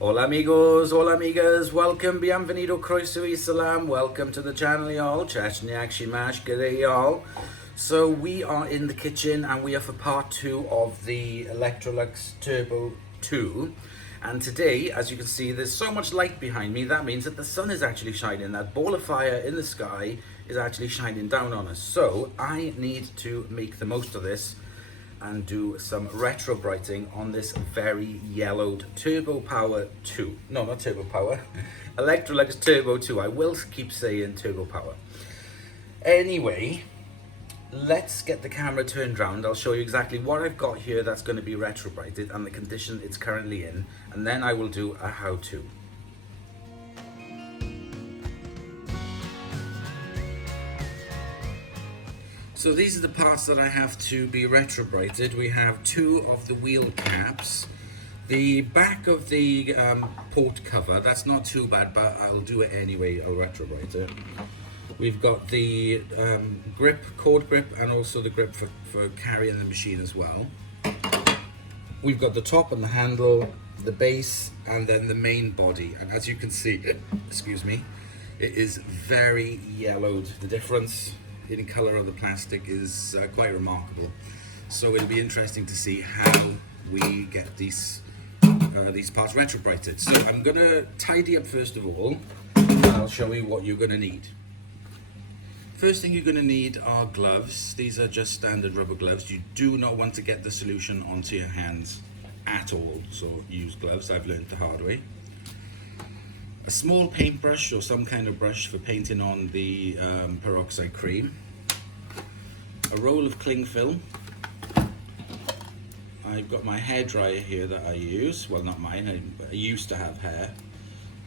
Hola amigos, hola amigas, welcome, bienvenido, croeso y salam, welcome to the channel y'all, Chechnya Shimash, g'day y'all. So we are in the kitchen and we are for part 2 of the Electrolux Turbo 2. And today, as you can see, there's so much light behind me, that means that the sun is actually shining, that ball of fire in the sky is actually shining down on us. So I need to make the most of this and do some retrobriting on this very yellowed Turbo Power 2. No, not Turbo Power. Electrolux Turbo 2. I will keep saying Turbo Power. Anyway, let's get the camera turned around. I'll show you exactly what I've got here that's going to be retrobrited and the condition it's currently in. And then I will do a how-to. So these are the parts that I have to be retrobrited. We have 2 of the wheel caps. The back of the port cover, that's not too bad, but I'll do it anyway, I'll retrobrite it. We've got the grip, cord grip, and also the grip for carrying the machine as well. We've got the top and the handle, the base, and then the main body. And as you can see, excuse me, it is very yellowed. The difference in color of the plastic is quite remarkable. So it'll be interesting to see how we get these parts retrobrited. So I'm gonna tidy up first of all, and I'll show you what you're gonna need. First thing you're gonna need are gloves. These are just standard rubber gloves. You do not want to get the solution onto your hands at all, so use gloves. I've learned the hard way. A small paintbrush or some kind of brush for painting on the peroxide cream. A roll of cling film. I've got my hairdryer here that I use. Well, not mine, I used to have hair.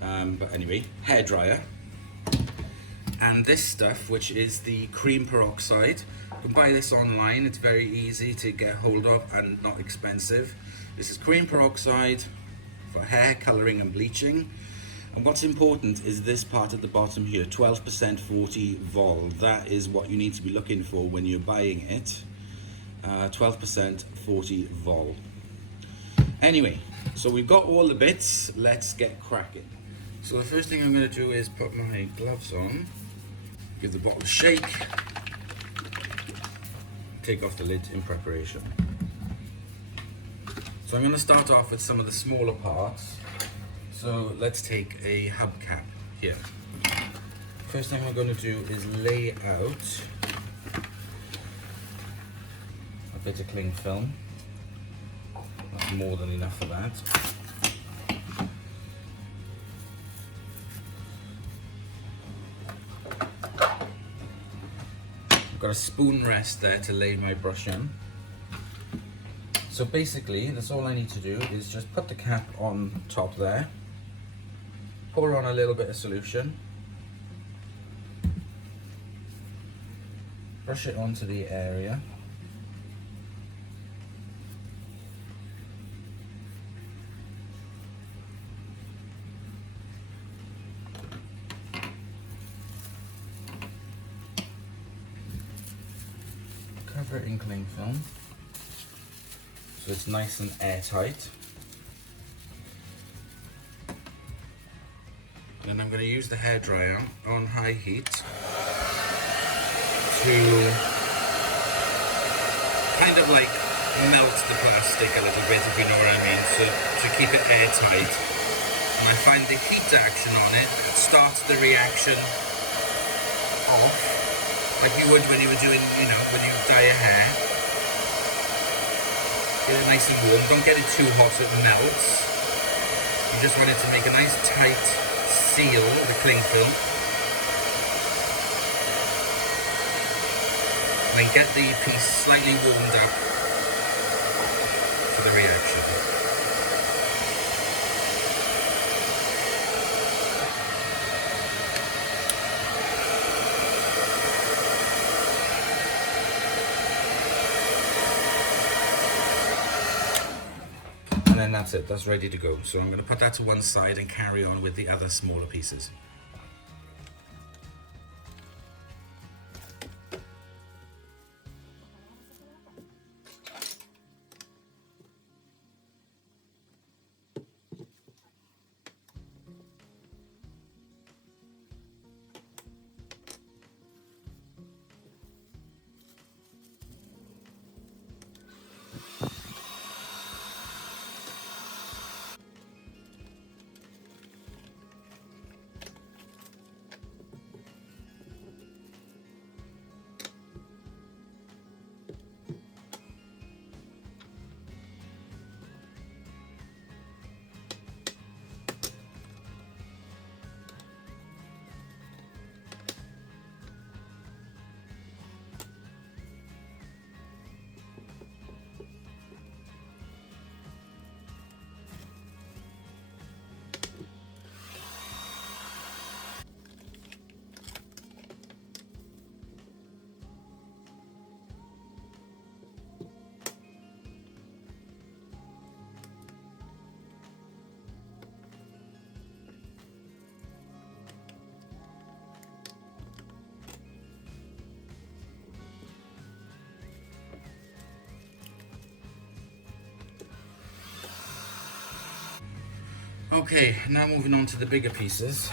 But anyway, hairdryer. And this stuff, which is the cream peroxide. You can buy this online, it's very easy to get hold of and not expensive. This is cream peroxide for hair coloring and bleaching. And what's important is this part at the bottom here, 12% 40 vol. That is what you need to be looking for when you're buying it. 12% 40 vol. Anyway, so we've got all the bits, let's get cracking. So the first thing I'm going to do is put my gloves on, give the bottle a shake, take off the lid in preparation. So I'm going to start off with some of the smaller parts. So let's take a hubcap here. First thing I'm going to do is lay out a bit of cling film. That's more than enough of that. I've got a spoon rest there to lay my brush in. So basically, that's all I need to do is just put the cap on top there. Pour on a little bit of solution, brush it onto the area, cover it in cling film so it's nice and airtight. And I'm going to use the hairdryer on high heat to kind of like melt the plastic a little bit, if you know what I mean, so to keep it airtight. And I find the heat action on it starts the reaction off, like you would when you were doing, you know, when you dye your hair. Get it nice and warm, don't get it too hot so it melts. You just want it to make a nice tight seal with the cling film. And then get the piece slightly warmed up for the reaction. And then that's it, that's ready to go. So I'm going to put that to one side and carry on with the other smaller pieces. Okay, now moving on to the bigger pieces.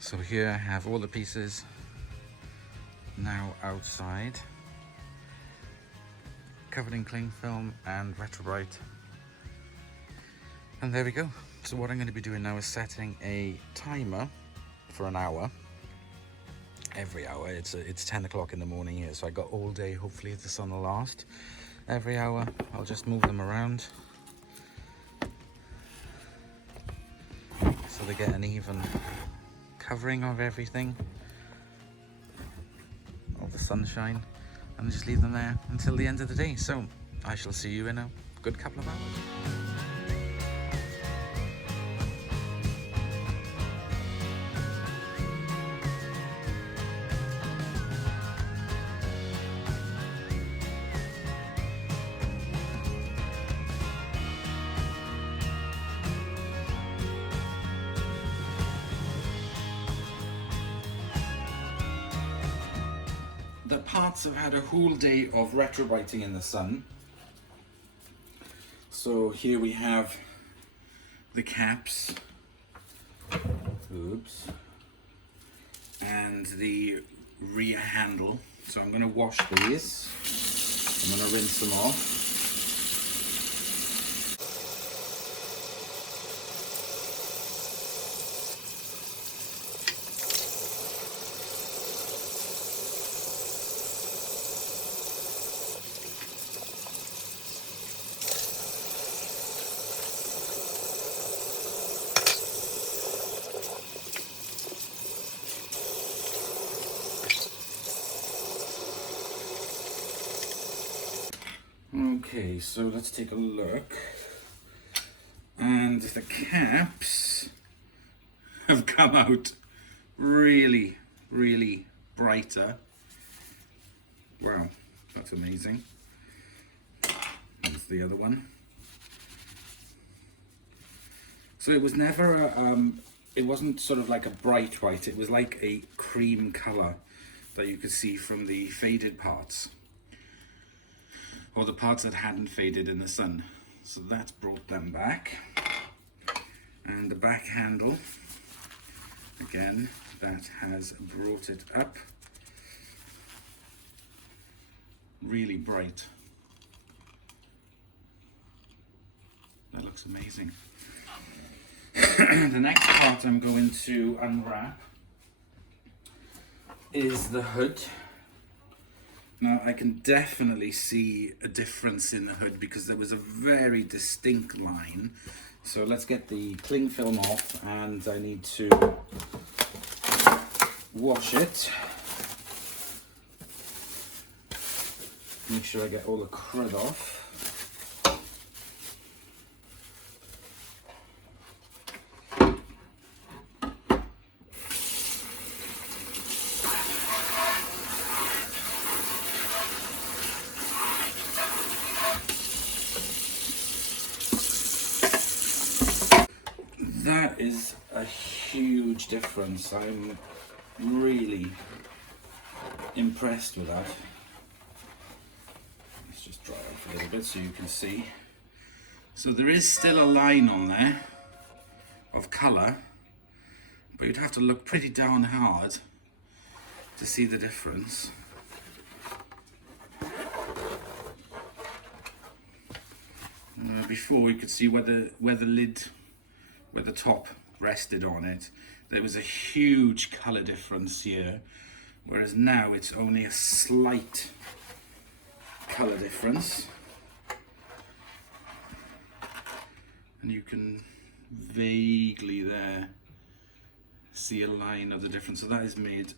So here I have all the pieces now outside, covered in cling film and Retrobrite. And there we go. So what I'm going to be doing now is setting a timer for an hour. Every hour. It's 10 o'clock in the morning here, so I got all day. Hopefully the sun will last. Every hour I'll just move them around so they get an even covering of everything, all the sunshine, and just leave them there until the end of the day. So I shall see you in a good couple of hours. The parts have had a whole day of retrobriting in the sun. So here we have the caps, oops, and the rear handle. So I'm going to wash these. I'm going to rinse them off. Okay, so let's take a look. And the caps have come out really, really brighter. Wow, that's amazing. There's the other one. So it was never, it wasn't sort of like a bright white, it was like a cream color that you could see from the faded parts. or the parts that hadn't faded in the sun. So that's brought them back. And the back handle, again, that has brought it up. Really bright. That looks amazing. The next part I'm going to unwrap is the hood. Now I can definitely see a difference in the hood because there was a very distinct line. So let's get the cling film off, and I need to wash it. Make sure I get all the crud off. That is a huge difference. I'm really impressed with that. Let's just dry off a little bit so you can see. So there is still a line on there of colour, but you'd have to look pretty darn hard to see the difference. Before you could see where the top rested on it, there was a huge colour difference here, whereas now it's only a slight colour difference, and you can vaguely there see a line of the difference. So that has made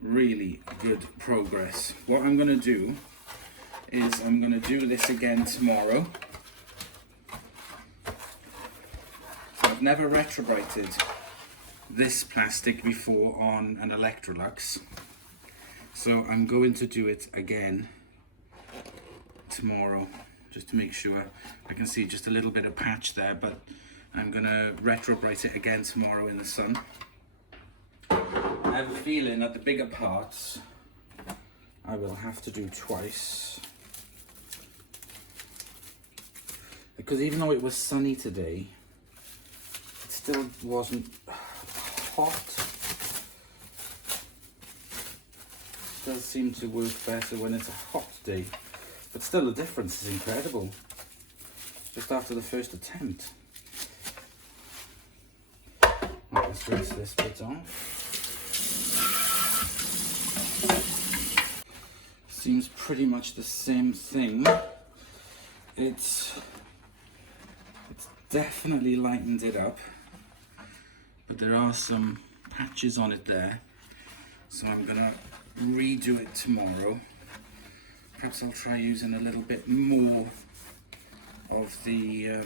really good progress. What I'm going to do is I'm going to do this again tomorrow. I've never retrobrited this plastic before on an Electrolux, so I'm going to do it again tomorrow just to make sure. I can see just a little bit of patch there, but I'm going to retrobrite it again tomorrow in the sun. I have a feeling that the bigger parts I will have to do twice, because even though it was sunny today, still wasn't hot. It does seem to work better when it's a hot day, but still the difference is incredible just after the first attempt. Let's rinse this bit off. Seems pretty much the same thing. It's definitely lightened it up, but there are some patches on it there, so I'm gonna redo it tomorrow. Perhaps I'll try using a little bit more of the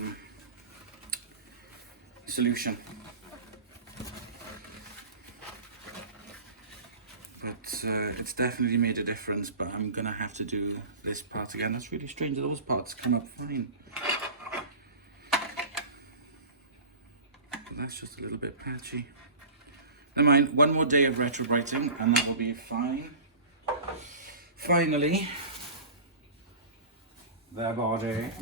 solution, but it's definitely made a difference. But I'm gonna have to do this part again. That's really strange, those parts come up fine. That's just a little bit patchy. Never mind, one more day of retrobriting and that will be fine. Finally, the body.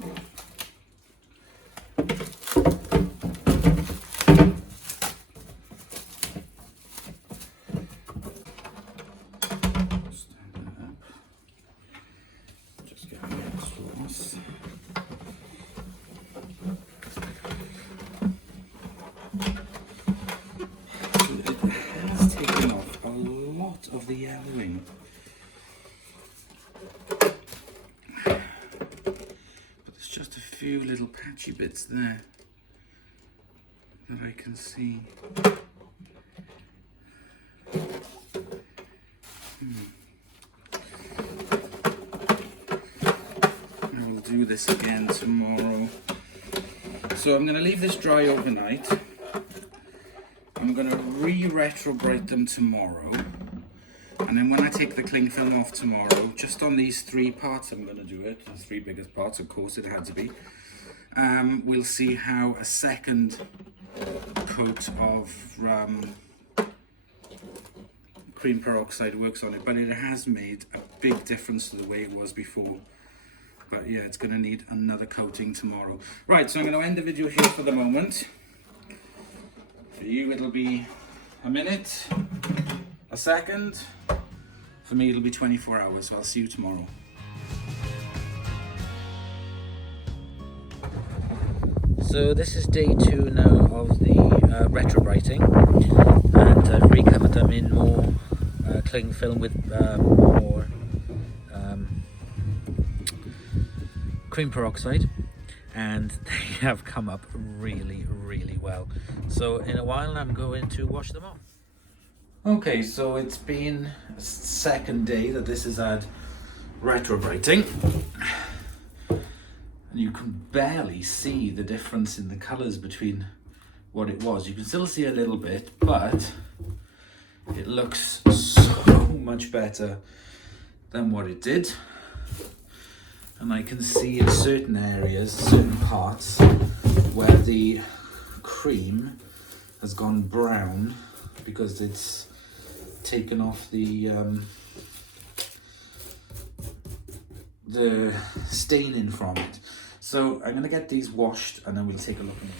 Stand that up. Just get the extras. Of the yellowing, but there's just a few little patchy bits there that I can see. I will do this again tomorrow. So I'm going to leave this dry overnight. I'm going to re-retrobrite them tomorrow. And then when I take the cling film off tomorrow, just on these three parts I'm going to do it, the three biggest parts, of course it had to be, we'll see how a second coat of cream peroxide works on it. But it has made a big difference to the way it was before. But yeah, it's going to need another coating tomorrow. Right, so I'm going to end the video here for the moment. For you, it'll be a minute, a second. For me, it'll be 24 hours, so I'll see you tomorrow. So this is day 2 now of the retrobriting, and I've recovered them in more cling film with more cream peroxide, and they have come up really well. So in a while I'm going to wash them off. Okay, so it's been a second day that this has had retrobriting. You can barely see the difference in the colours between what it was. You can still see a little bit, but it looks so much better than what it did. And I can see in certain areas, certain parts, where the cream has gone brown because it's taken off the staining from it. So I'm going to get these washed and then we'll take a look at it.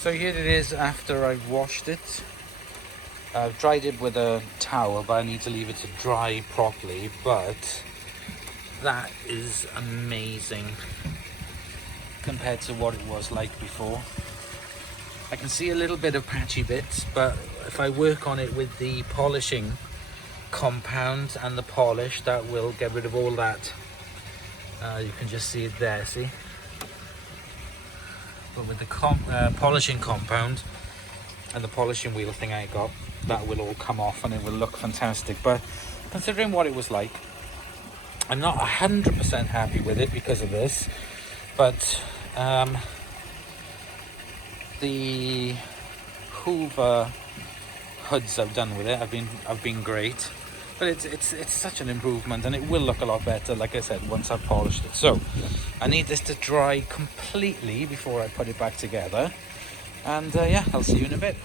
So here it is after I've washed it. I've dried it with a towel, but I need to leave it to dry properly. But that is amazing compared to what it was like before. I can see a little bit of patchy bits, but if I work on it with the polishing compound and the polish, that will get rid of all that. You can just see it there, see? But with the polishing compound and the polishing wheel thing I got, that will all come off and it will look fantastic. But considering what it was like, I'm not 100% happy with it because of this. But the Hoover hoods I've done with it have been great. But it's such an improvement, and it will look a lot better, like I said, once I've polished it. So I need this to dry completely before I put it back together, and yeah, I'll see you in a bit.